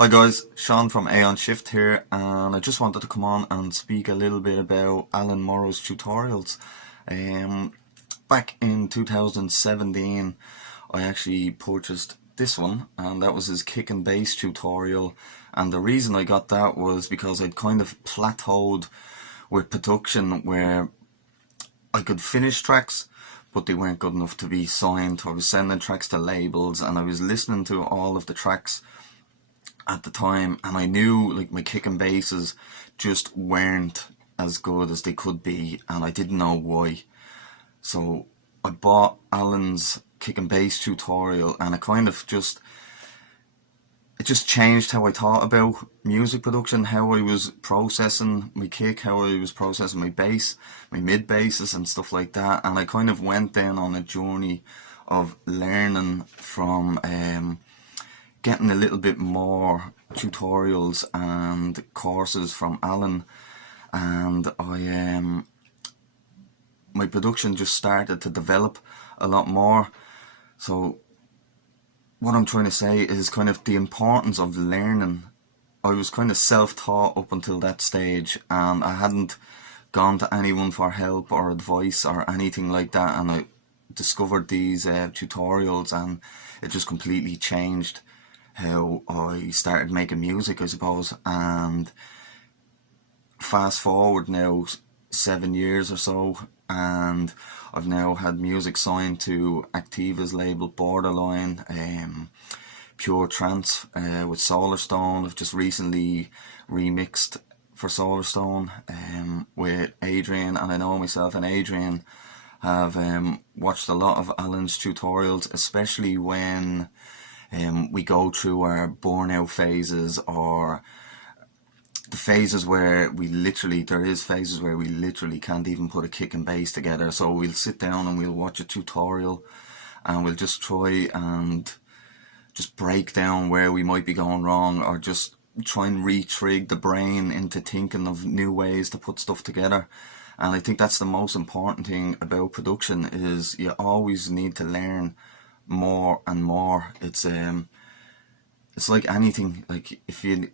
Hi guys, Sean from Aeon Shift here, and I just wanted to come on and speak a little bit about Alan Morrow's tutorials. Um, Back in 2017, I actually purchased this one, and that was his kick and bass tutorial. And the reason I got that was because I'd kind of plateaued with production where I could finish tracks, but they weren't good enough to be signed. I was sending tracks to labels, and I was listening to all of the tracks at the time, and I knew like my kick and basses just weren't as good as they could be, and I didn't know why. So I bought Allan's kick and bass tutorial, and it just changed how I thought about music production, how I was processing my kick, how I was processing my bass, my mid basses and stuff like that. And I kind of went down on a journey of learning from getting a little bit more tutorials and courses from Allan, and my production just started to develop a lot more. So what I'm trying to say is kind of the importance of learning. I was kind of self-taught up until that stage, and I hadn't gone to anyone for help or advice or anything like that, and I discovered these tutorials, and it just completely changed how I started making music, I suppose. And fast forward now 7 years or so, and I've now had music signed to Activa's label Borderline Pure Trance with Solarstone. I've just recently remixed for Solarstone with Adrian, and I know myself and Adrian have watched a lot of Allan's tutorials, especially when we go through our burnout phases, or the phases where there is phases where we literally can't even put a kick and bass together. So we'll sit down and we'll watch a tutorial, and we'll just try and just break down where we might be going wrong, or just try and re-trig the brain into thinking of new ways to put stuff together. And I think that's the most important thing about production, is you always need to learn more and more. It's like anything. Like if you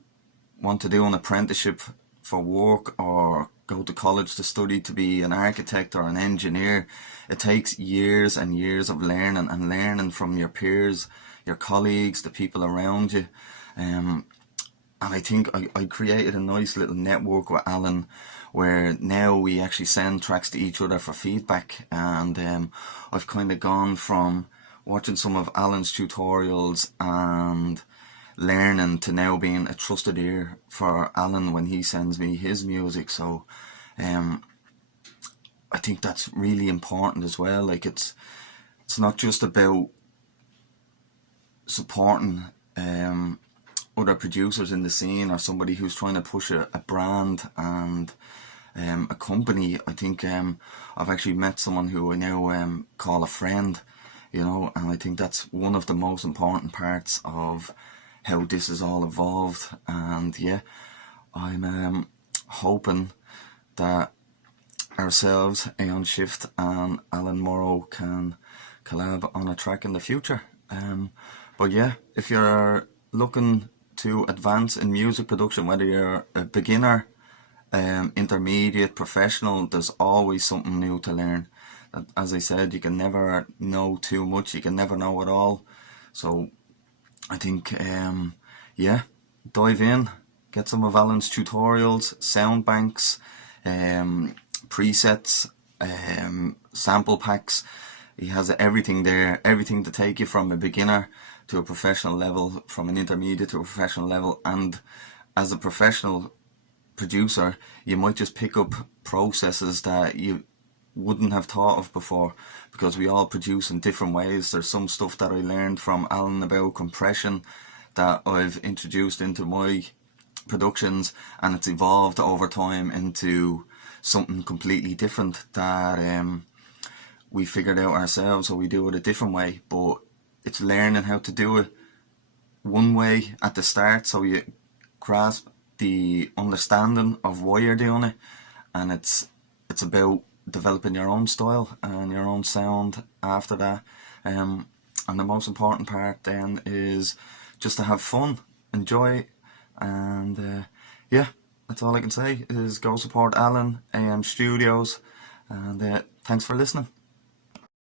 want to do an apprenticeship for work, or go to college to study to be an architect or an engineer, it takes years and years of learning, and learning from your peers, your colleagues, the people around you. And I think I created a nice little network with Allan, where now we actually send tracks to each other for feedback. And I've kind of gone from watching some of Allan's tutorials and learning to now being a trusted ear for Allan when he sends me his music. So I think that's really important as well. Like it's not just about supporting other producers in the scene, or somebody who's trying to push a brand and a company. I think I've actually met someone who I now call a friend, and I think that's one of the most important parts of how this is all evolved. And yeah, I'm hoping that ourselves, Aeon Shift and Allan Morrow, can collab on a track in the future. But yeah, if you're looking to advance in music production, whether you're a beginner, intermediate, professional, there's always something new to learn. As I said, you can never know too much, you can never know it all. So I think, yeah, dive in, get some of Allan's tutorials, sound banks, presets, sample packs. He has everything there, everything to take you from a beginner to a professional level, from an intermediate to a professional level. And as a professional producer, you might just pick up processes that you wouldn't have thought of before, because we all produce in different ways. There's some stuff that I learned from Allan about compression that I've introduced into my productions, and it's evolved over time into something completely different that we figured out ourselves, so we do it a different way. But it's learning how to do it one way at the start, so you grasp the understanding of why you're doing it, and it's about developing your own style and your own sound after that. And the most important part then is just to have fun, enjoy And yeah, that's all I can say is go support Allan, Aeon Studios, and thanks for listening.